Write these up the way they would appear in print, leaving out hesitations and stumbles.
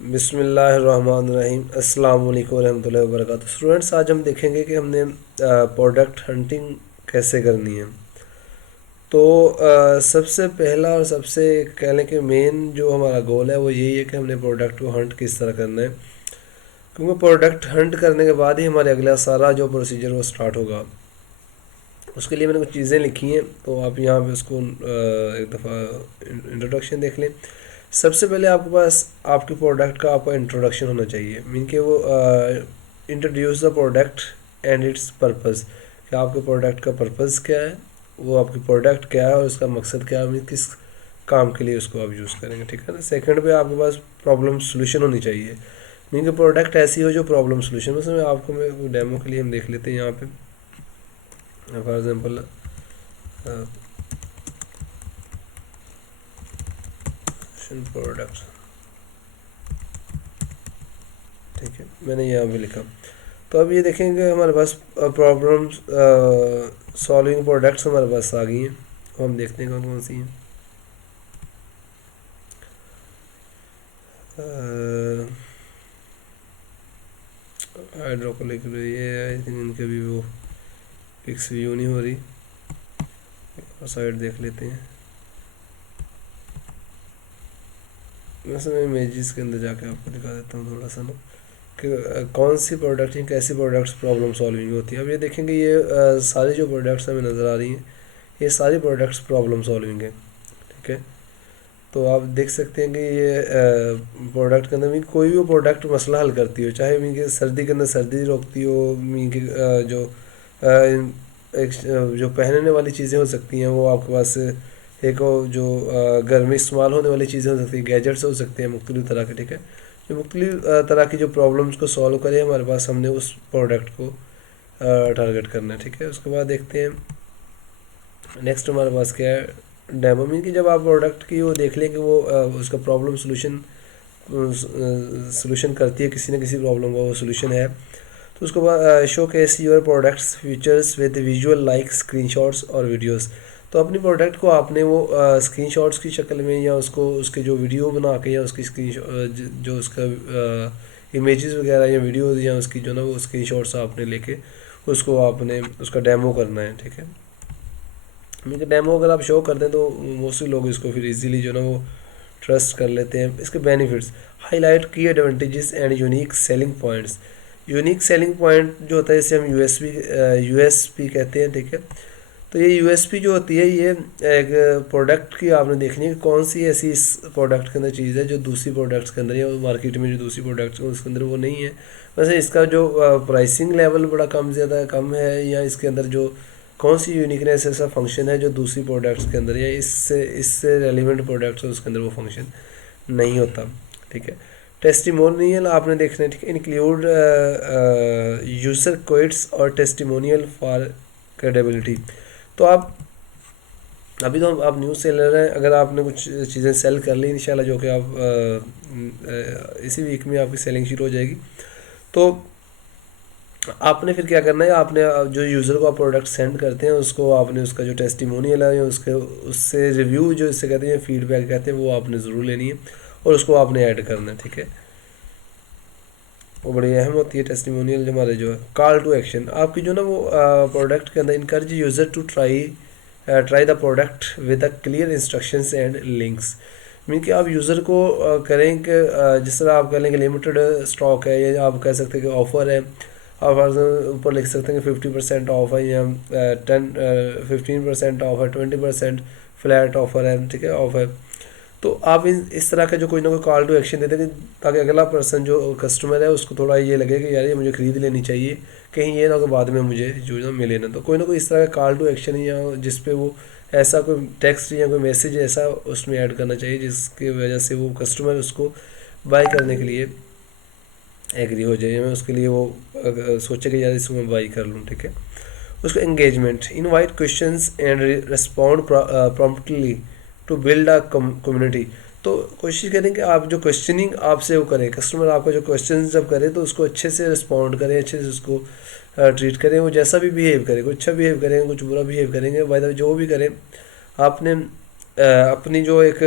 बिस्मिल्लाहिर्रहमानिर्रहीम अस्सलाम वालेकुम रहमतुल्लाहि व बरकातुहू। स्टूडेंट्स, आज हम देखेंगे कि हमने प्रोडक्ट हंटिंग कैसे करनी है। तो सबसे पहला और सबसे कह लें कि मेन जो हमारा गोल है वो यही है कि हमने प्रोडक्ट को हंट किस तरह करना है, क्योंकि प्रोडक्ट हंट करने के बाद ही हमारे अगला सारा जो प्रोसीजर वो स्टार्ट होगा। उसके लिए मैंने कुछ चीज़ें लिखी हैं, तो आप यहाँ पे उसको एक दफ़ा इंट्रोडक्शन देख लें। सबसे पहले आपके पास आपके प्रोडक्ट का आपका इंट्रोडक्शन होना चाहिए, मीन कि वो introduce the product and it's purpose, कि आपके प्रोडक्ट का पर्पस क्या है, वो आपकी प्रोडक्ट क्या है और उसका मकसद क्या है, मीन किस काम के लिए उसको आप यूज़ करेंगे, ठीक है ना। सेकंड पे आपके पास प्रॉब्लम सोल्यूशन होनी चाहिए, मीन कि प्रोडक्ट ऐसी हो जो प्रॉब्लम सोल्यूशन। उसमें आपको मैं डेमो के लिए हम देख लेते हैं यहाँ पे। फॉर एग्जांपल प्रोडक्ट, ठीक है, मैंने यहाँ भी लिखा। तो अब ये देखेंगे हमारे पास प्रॉब्लम सॉल्विंग प्रोडक्ट्स हमारे पास आ गई हैं। हम देखते हैं कौन कौन सी हैं। हाइड्रोक्लिक, ये आई थिंक इनके भी वो पिक्स व्यू नहीं हो रही, साइड देख लेते हैं। वैसे मैं इमेजेस के अंदर जाके आपको दिखा देता हूँ थोड़ा सा ना, कि कौन सी प्रोडक्ट हैं, कैसी प्रोडक्ट्स प्रॉब्लम सॉल्विंग होती है। अब ये देखेंगे ये सारी जो प्रोडक्ट्स हमें नज़र आ रही हैं, ये सारी प्रोडक्ट्स प्रॉब्लम सॉल्विंग है, ठीक है। तो आप देख सकते हैं कि ये प्रोडक्ट के अंदर मीन कोई भी प्रोडक्ट मसला हल करती हो, चाहे मीन कि सर्दी के अंदर सर्दी रोकती हो, मीन कि जो एक जो पहनने वाली चीज़ें हो सकती हैं वो आपके पास, एक वो जो घर में इस्तेमाल होने वाली चीज़ें हो सकती हैं, गैजेट्स हो सकते हैं मुख्तलिफ तरह के, ठीक है। जो मुख्तलिफ तरह की जो प्रॉब्लम्स को सॉल्व करे हमारे पास, हमने उस प्रोडक्ट को टारगेट करना है, ठीक है। उसके बाद देखते हैं नेक्स्ट हमारे पास क्या है, डेमो। मीन कि जब आप प्रोडक्ट की वो देख लें कि वो उसका प्रॉब्लम सोल्यूशन करती है, किसी न किसी प्रॉब्लम का वो सोल्यूशन है, तो उसके बाद show case your products features with visual like screenshots और वीडियोस। तो अपनी प्रोडक्ट को आपने वो स्क्रीनशॉट्स की शक्ल में, या उसको उसके जो वीडियो बना के, या उसकी स्क्रीन जो उसका इमेजेस वगैरह या वीडियोस, या उसकी जो ना वो स्क्रीनशॉट्स आपने लेके उसको आपने उसका डेमो करना है, ठीक है। मीन डेमो अगर आप शो कर दें तो मोस्टली लोग इसको फिर इजीली जो ना वो ट्रस्ट कर लेते हैं। इसके बेनिफिट्स, हाईलाइट की advantages and unique selling points. Unique selling point जो होता है इसे हम यूएसपी कहते हैं, ठीक है। तो ये यूएसपी जो होती है, ये एक प्रोडक्ट की आपने देखनी है कि कौन सी ऐसी इस प्रोडक्ट के अंदर चीज़ है जो दूसरी प्रोडक्ट्स के अंदर या मार्केट में जो दूसरी प्रोडक्ट्स हैं उसके अंदर वो नहीं है। वैसे इसका जो प्राइसिंग लेवल बड़ा कम ज़्यादा कम है, या इसके अंदर जो कौन सी यूनिकनेस ऐसा फंक्शन है जो दूसरी प्रोडक्ट्स के अंदर या इससे इससे रेलिवेंट प्रोडक्ट्स है उसके अंदर वो फंक्शन नहीं होता, ठीक है। टेस्टिमोनियल आपने देखना है, ठीक है। इंक्लूड यूज़र क्वेट्स और टेस्टिमोनियल फॉर क्रेडिबिलिटी। तो आप अभी तो आप न्यूज़ सेलर हैं, अगर आपने कुछ चीज़ें सेल कर ली इंशाल्लाह, जो कि आप इसी वीक में आपकी सेलिंग शुरू हो जाएगी, तो आपने फिर क्या करना है, आपने जो यूज़र को आप प्रोडक्ट सेंड करते हैं उसको आपने उसका जो टेस्टिमोनियल है या उसके उससे रिव्यू जो इससे कहते हैं फीडबैक कहते हैं, वो आपने ज़रूर लेनी है और उसको आपने ऐड करना है, ठीक है। वो बड़ी अहम होती है टेस्टिमोनियल। जो हमारे जो है कॉल टू एक्शन, आपकी जो ना वो प्रोडक्ट के अंदर encourage user to try the product with the clear instructions and links. Mean कि आप यूज़र को करें कि जिस तरह आप कह लें कि लिमिटेड स्टॉक है, या आप कह सकते हैं कि ऑफ़र है, आप ऊपर लिख सकते हैं कि 50% ऑफ है, या 15% ऑफ है, 20% फ्लैट ऑफर है, ठीक है, ऑफ है। तो आप इस तरह का जो कोई ना कोई कॉल टू एक्शन देते हैं, ताकि अगला पर्सन जो कस्टमर है उसको थोड़ा ये लगे कि यार ये मुझे ख़रीद लेनी चाहिए, कहीं ये ना कि बाद में मुझे जो ना मिले ना। तो कोई ना कोई इस तरह का कॉल टू एक्शन, या जिस पे वो ऐसा कोई टेक्स्ट या कोई मैसेज ऐसा उसमें ऐड करना चाहिए जिसकी वजह से वो कस्टमर उसको बाय करने के लिए एग्री हो जाए, मैं उसके लिए वो सोचे कि यार इसको मैं बाई कर लूँ, ठीक है। उसका engagement, invite questions and respond promptly to build a community. तो कोशिश करें कि आप जो क्वेश्चनिंग आपसे वो करें, कस्टमर आपका जो क्वेश्चन जब करे तो उसको अच्छे से रिस्पॉन्ड करें, अच्छे से उसको ट्रीट करें। वो जैसा भी बिहेव करे, कुछ अच्छा बिहेव करेंगे, कुछ बुरा बिहेव करेंगे, बाय द वे जो भी करें, आपने अपनी जो एक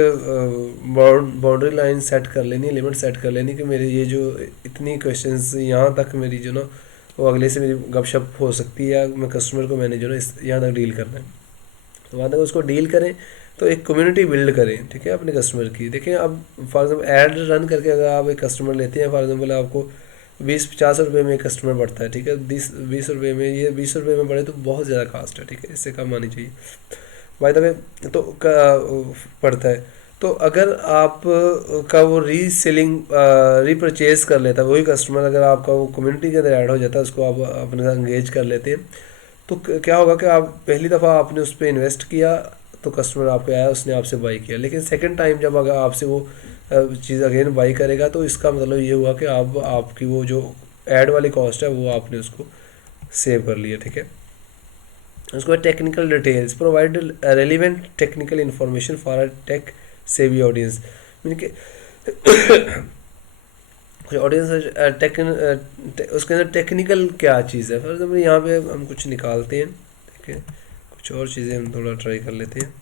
बाउंड्री लाइन सेट कर लेनी, लिमिट सेट कर लेनी कि मेरे ये जो इतनी क्वेश्चंस यहाँ तक मेरी जो ना वो अगले से मेरी गपशप हो सकती है, या मैं कस्टमर को मैंने जो ना इस यहाँ तक डील करना है, तो वहाँ तक उसको डील करें। तो एक कम्युनिटी बिल्ड करें, ठीक है, अपने कस्टमर की। देखिए अब फॉर एग्जाम्पल ऐड रन करके अगर आप एक कस्टमर लेते हैं, फॉर एग्जाम्पल आपको 20-50 रुपये में एक कस्टमर बढ़ता है, ठीक है, 20 रुपये में, ये 20 रुपये में बढ़े तो बहुत ज़्यादा कास्ट है, ठीक है, इससे कम आनी चाहिए बाय द वे, तो पड़ता है। तो अगर आप का वो रीसेलिंग रीपरचेज कर लेता है वही कस्टमर, अगर आपका वो कम्युनिटी के अंदर ऐड हो जाता है, उसको आप अपने साथ इंगेज कर लेते हैं, तो क्या होगा कि आप पहली दफ़ा आपने उस पर इन्वेस्ट किया तो कस्टमर आपको आया, उसने आपसे बाई किया, लेकिन सेकंड टाइम जब अगर आपसे वो चीज़ अगेन बाई करेगा तो इसका मतलब ये हुआ कि आप आपकी वो जो ऐड वाली कॉस्ट है वो आपने उसको सेव कर लिया, ठीक है। उसके बाद technical details, provide relevant technical information for a tech savvy audience, mean के ऑडियंस उसके अंदर टेक्निकल क्या चीज़ है। फॉर एग्जाम्पल यहाँ पे हम कुछ निकालते हैं, ठीक है, कुछ और चीज़ें हम थोड़ा ट्राई कर लेते हैं।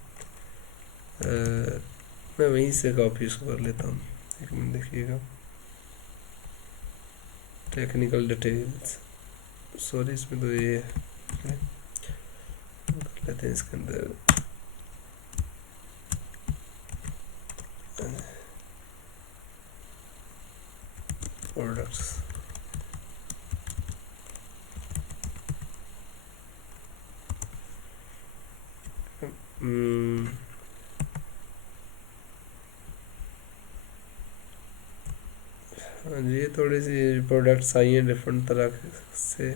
मैं वहीं से कॉपी इसको कर लेता हूँ, एक मिनट देखिएगा। टेक्निकल डिटेल्स, सॉरी इसमें तो ये कर लेते हैं इसके अंदर। प्रोडक्ट्स, हाँ जी, थोड़ी सी प्रोडक्ट्स आई हैं डिफरेंट तरह से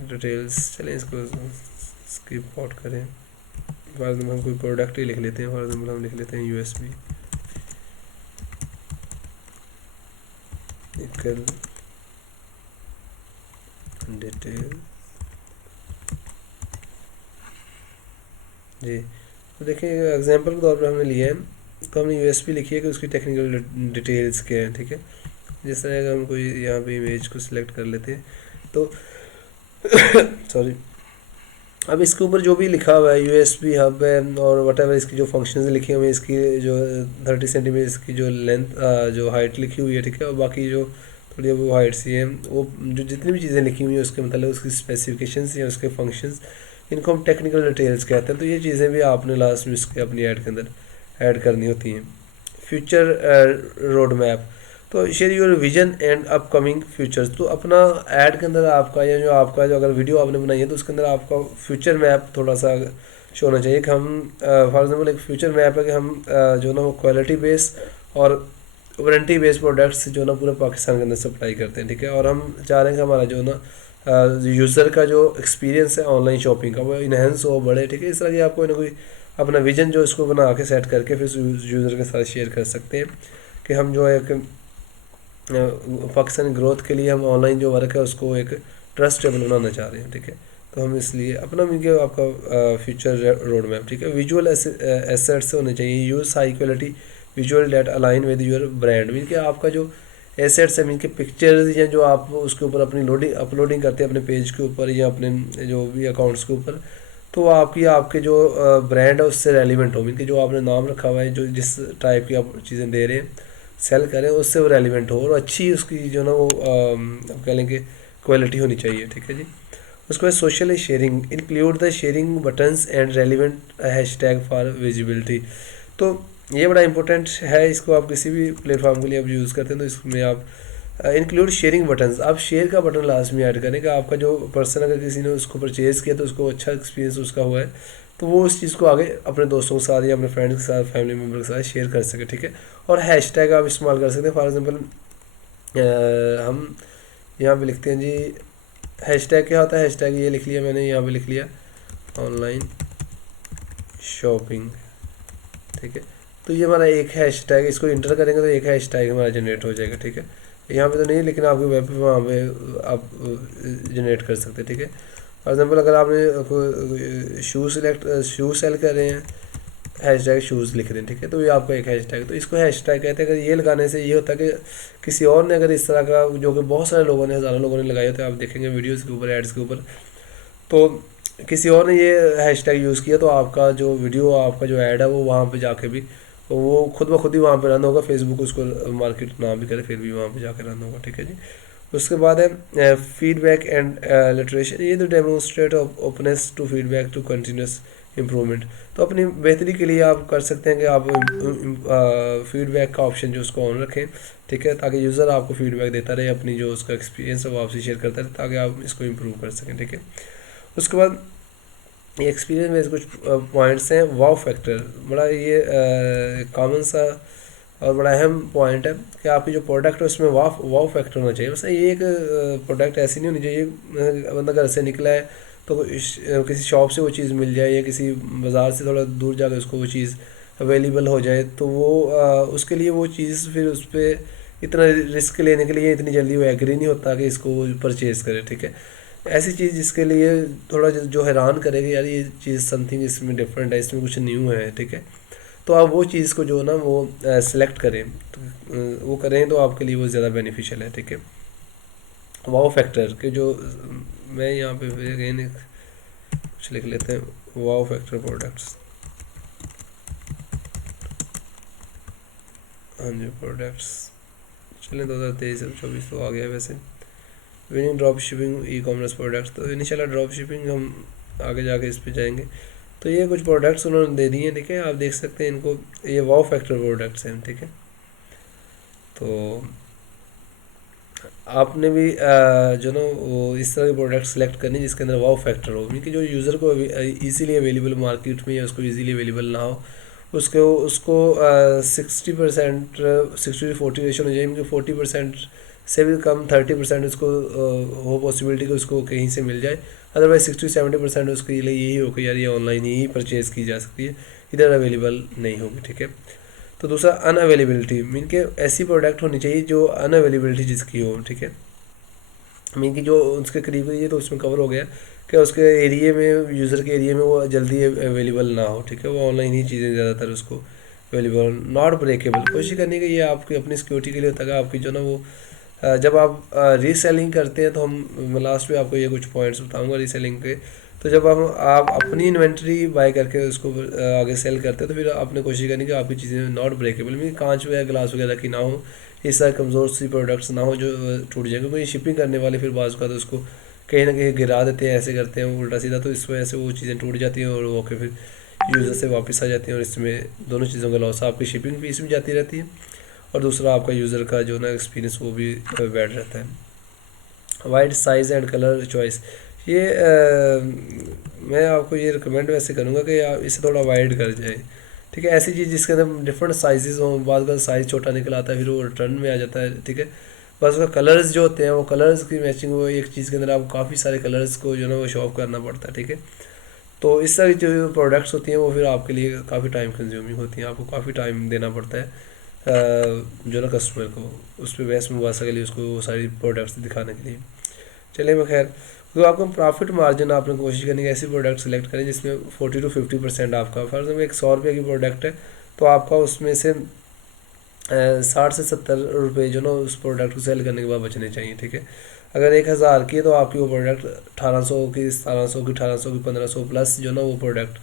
डिटेल्स। चलें इसको स्किप आउट करें। फॉर एग्जाम्पल हम कोई प्रोडक्ट ही लिख लेते हैं, फॉर एग्जाम्पल हम लिख लेते हैं USB इक्वल डिटेल जी। तो देखिए एग्जांपल के तौर पर हमने लिया है, तो हमने USB लिखी है कि उसकी टेक्निकल डिटेल्स क्या है, ठीक है। जिस तरह अगर हम कोई यहाँ पे इमेज को सिलेक्ट कर लेते हैं तो सॉरी, अब इसके ऊपर जो भी लिखा हुआ है USB हब है और वटेवर इसकी जो फंक्शंस लिखे हुए हैं, इसकी जो 30 सेंटीमीटर इसकी जो लेंथ जो हाइट लिखी हुई है, ठीक है, और बाकी जो थोड़ी वो हाइट सी है, वो जो जितनी भी चीज़ें लिखी हुई हैं उसके मतलब उसकी स्पेसिफिकेशंस या उसके फंक्शंस, इनको हम टेक्निकल डिटेल्स कहते हैं। तो ये चीज़ें भी आपने लास्ट में इसके अपनी ऐड के अंदर ऐड करनी होती हैं। फ्यूचर रोड मैप, तो share your vision and upcoming futures, तो अपना ऐड के अंदर आपका या जो आपका जो अगर वीडियो आपने बनाई है तो उसके अंदर आपका फ्यूचर मैप थोड़ा सा शो होना चाहिए कि हम फॉर एग्जांपल एक फ्यूचर मैप है कि हम जो ना वो क्वालिटी बेस और वारंटी बेस्ड प्रोडक्ट्स जो ना पूरे पाकिस्तान के अंदर सप्लाई करते हैं, ठीक है, और हम चाह रहे हैं कि हमारा जो ना यूज़र का जो एक्सपीरियंस है ऑनलाइन शॉपिंग का वो इन्हेंस हो, बढ़े, ठीक है। इस तरह की आप कोई ना कोई अपना विजन जो इसको बना के सेट करके फिर यूज़र के साथ शेयर कर सकते हैं कि हम जो एक पाकिस्तानी ग्रोथ के लिए हम ऑनलाइन जो वर्क है उसको एक ट्रस्टेबल बनाना चाह रहे हैं, ठीक है। तो हम इसलिए अपना मिल आपका फ्यूचर रोड मैप, ठीक है। विजुअल एसेट्स होने चाहिए, use high quality visual that align with your brand, mean कि आपका जो एसेट्स है, मीन के पिक्चर्स या जो आप उसके ऊपर अपनी अपलोडिंग करते हैं अपने पेज के ऊपर या अपने जो भी अकाउंट्स के ऊपर, तो आपके जो ब्रांड है उससे रेलिवेंट हो, मीन कि जो आपने नाम रखा हुआ है, जो जिस टाइप की आप चीज़ें दे रहे हैं सेल करें उससे वो रेलिवेंट हो और अच्छी उसकी जो ना वो आप कह लेंगे क्वालिटी होनी चाहिए, ठीक है जी। उसके बाद social sharing, include the sharing buttons and relevant hashtag for visibility, तो ये बड़ा इंपॉर्टेंट है। इसको आप किसी भी प्लेटफॉर्म के लिए आप यूज़ करते हैं तो इसमें आप इंक्लूड शेयरिंग बटन्स, आप शेयर का बटन लास्ट में ऐड करें कि आपका जो पर्सन अगर किसी ने उसको परचेज़ किया तो उसको अच्छा एक्सपीरियंस उसका हुआ है तो वो उस चीज़ को आगे अपने दोस्तों के साथ या अपने फ्रेंड्स के साथ फैमिली मेम्बर के साथ शेयर कर सके, ठीक है। और हैशटैग आप इस्तेमाल कर सकते हैं। फॉर एग्जांपल हम यहाँ पे लिखते हैं जी हैशटैग क्या होता है, हैशटैग ये लिख लिया मैंने, यहाँ पे लिख लिया ऑनलाइन शॉपिंग, ठीक है। तो ये हमारा एक हैशटैग, इसको इंटर करेंगे तो एक हैशटैग हमारा जनरेट हो जाएगा, ठीक है। यहाँ पे तो नहीं, लेकिन आपके वेब पे वहाँ पे आप जनरेट कर सकते हैं, ठीक है। फॉर एग्जांपल अगर आपने शू सेल कर रहे हैं, हैशटैग शूज़ लिख रहे हैं, ठीक है, तो ये आपका एक हैशटैग, तो इसको हैशटैग कहते हैं। अगर ये लगाने से ये होता है कि किसी और ने अगर इस तरह का, जो कि बहुत सारे लोगों ने, हज़ारों लोगों ने लगाए होते हैं, आप देखेंगे वीडियोज़ के ऊपर, एड्स के ऊपर, तो किसी और ने ये हैशटैग यूज़ किया तो आपका जो वीडियो, आपका जो ऐड है वो वहाँ पे जाके भी वो खुद ब खुद ही वहाँ पे रन होगा। फेसबुक उसको मार्केट ना भी करे फिर भी वहाँ पे जाके रन होगा, ठीक है जी। उसके बाद है फीडबैक एंड लिटरेशन। ये तो demonstrate openness to feedback to continuous improvement. तो अपनी बेहतरी के लिए आप कर सकते हैं कि आप फीडबैक का ऑप्शन जो उसको ऑन रखें, ठीक है, ताकि यूज़र आपको फीडबैक देता रहे, अपनी जो उसका एक्सपीरियंस है वो आपसे शेयर करता रहे, ताकि आप इसको इम्प्रूव कर सकें, ठीक है। उसके बाद ये एक्सपीरियंस में कुछ पॉइंट्स हैं। वाव फैक्टर बड़ा ये कॉमन सा और बड़ा अहम पॉइंट है कि आपकी जो प्रोडक्ट है उसमें वाव वाव फैक्टर होना चाहिए। बस ये एक प्रोडक्ट ऐसी नहीं होनी चाहिए बंदा घर से निकला है तो किसी शॉप से वो चीज़ मिल जाए या किसी बाज़ार से थोड़ा दूर जाकर उसको वो चीज़ अवेलेबल हो जाए, तो वो उसके लिए वो चीज़ फिर उस पर इतना रिस्क लेने के लिए इतनी जल्दी वो एग्री नहीं होता कि इसको परचेज़ करे, ठीक है। ऐसी चीज़ जिसके लिए थोड़ा जो हैरान करेगी, यार ये चीज़ समथिंग इसमें डिफरेंट है, इसमें कुछ न्यू है, ठीक है, तो आप वो चीज़ को जो ना वो सिलेक्ट करें, तो वो करें तो आपके लिए वो ज़्यादा बेनिफिशियल है, ठीक है। वाओ फैक्टर के जो मैं यहाँ पे अगेन कुछ लिख लेते हैं। वाओ फैक्टर प्रोडक्ट्स, हाँ जी प्रोडक्ट्स, चलें 2023 और 24 तो आ गया है वैसे। Winning drop shipping e commerce products, तो इंशाल्लाह ड्रॉप शिपिंग हम आगे जाके इस पे जाएंगे। तो ये कुछ प्रोडक्ट्स उन्होंने दे दिए हैं, ठीक है, आप देख सकते हैं इनको, ये वाओ फैक्टर प्रोडक्ट्स हैं, ठीक है। तो आपने भी जो ना वो इस तरह के प्रोडक्ट सेलेक्ट करने जिसके अंदर वाओ फैक्टर हो, कि जो यूज़र को इजीली अवेलेबल मार्केट में या उसको इजीली अवेलेबल ना हो, उसको उसको 60% 60-40 रेशो हो जाए, इनके 40% से भी कम 30% उसको हो पॉसिबिलिटी कि उसको कहीं से मिल जाए। अदरवाइज 60-70% उसके लिए यही हो कि यार ये ऑनलाइन ही परचेज़ की जा सकती है, इधर अवेलेबल नहीं होगी, ठीक है। तो दूसरा अनअवेलेबिलिटी, मीन के ऐसी प्रोडक्ट होनी चाहिए जो अनअवेलेबिलिटी जिसकी हो, ठीक है, मीन की जो उसके करीब है, ये तो उसमें कवर हो गया कि उसके एरिया में, यूज़र के एरिया में वो जल्दी अवेलेबल ना हो, ठीक है, वो ऑनलाइन ही चीज़ें ज़्यादातर उसको अवेलेबल। नॉट ब्रेकेबल, कोशिश करनी कि ये आपकी अपनी सिक्योरिटी के लिए होता है, आपकी जो ना वो जब आप रीसेलिंग करते हैं, तो हम लास्ट में आपको ये कुछ पॉइंट्स बताऊंगा रीसेलिंग के। तो जब आप अपनी इन्वेंट्री बाय करके उसको आगे सेल करते हैं, तो फिर आपने कोशिश करनी कि आपकी चीज़ें नॉट ब्रेकेबल, मीन कांच वगैरह ग्लास वगैरह की ना हो, इस तरह कमज़ोर सी प्रोडक्ट्स ना हो जो टूट जाए, क्योंकि शिपिंग करने वाले फिर बाज़ का तो उसको कहीं ना कहीं गिरा देते हैं, ऐसे करते हैं उल्टा सीधा, तो इस वजह से वो चीज़ें टूट जाती हैं और वो के फिर यूज़र से वापस आ जाती हैं, और इसमें दोनों चीज़ों का लॉस, आपकी शिपिंग फीस भी जाती रहती है और दूसरा आपका यूज़र का जो ना एक्सपीरियंस वो भी बैड रहता है। Wide size and colour choice, ये मैं आपको ये रिकमेंड वैसे करूँगा कि आप इसे थोड़ा वाइड कर जाए, ठीक है। ऐसी चीज़ जिसके अंदर डिफरेंट साइजेस हों, बाद का साइज़ छोटा निकल आता है फिर वो रिटर्न में आ जाता है, ठीक है। बस उसका कलर्स जो होते हैं वो कलर्स की मैचिंग, वो एक चीज़ के अंदर आपको काफ़ी सारे कलर्स को जो ना वो शो ऑफ करना पड़ता है, ठीक है। तो इस तरह की जो प्रोडक्ट्स होती हैं वो फिर आपके लिए काफ़ी टाइम कंज्यूमिंग होती हैं, आपको काफ़ी टाइम देना पड़ता है जो ना कस्टमर को उस पर बहस मुबासा के लिए, उसको वो सारी प्रोडक्ट्स दिखाने के लिए। चलिए मैं खैर, तो आपको प्रॉफिट मार्जिन आपने कोशिश करनी है ऐसी प्रोडक्ट सेलेक्ट करें जिसमें 40-50% आपका, फर्ज में एक 100 रुपये की प्रोडक्ट है तो आपका उसमें से 60 से 70 रुपये जो ना उस प्रोडक्ट को सेल करने के बाद बचने चाहिए, ठीक है। अगर 1000 की है तो आपकी वो प्रोडक्ट 1800 की, 1700 की, 1800 की, 1500 प्लस जो ना वो प्रोडक्ट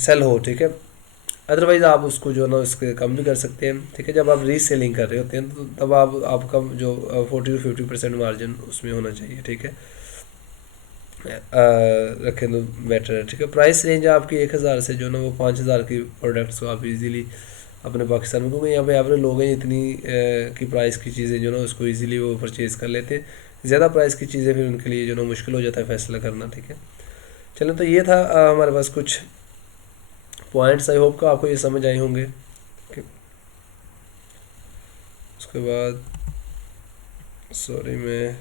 सेल हो, ठीक है। अदरवाइज़ आप उसको जो है ना उसके कम भी कर सकते हैं, ठीक है। जब आप रीसेलिंग कर रहे होते हैं तो तब आपका जो 40-50% मार्जिन उसमें होना चाहिए, ठीक है, रखें तो बेटर है, ठीक है। प्राइस रेंज आपकी 1000 से जो ना वो 5000 की प्रोडक्ट्स को आप इजीली अपने पाकिस्तान में, क्योंकि यहाँ पे एवरेज लोग हैं इतनी की प्राइस की चीज़ें जो ना उसको इजीली वो परचेज़ कर लेते हैं। ज़्यादा प्राइस की चीज़ें फिर उनके लिए जो ना मुश्किल हो जाता है फैसला करना, ठीक है। चलो तो ये था हमारे पास कुछ पॉइंट्स, आई होप का आपको ये समझ आए होंगे। Okay. उसके बाद सॉरी मैं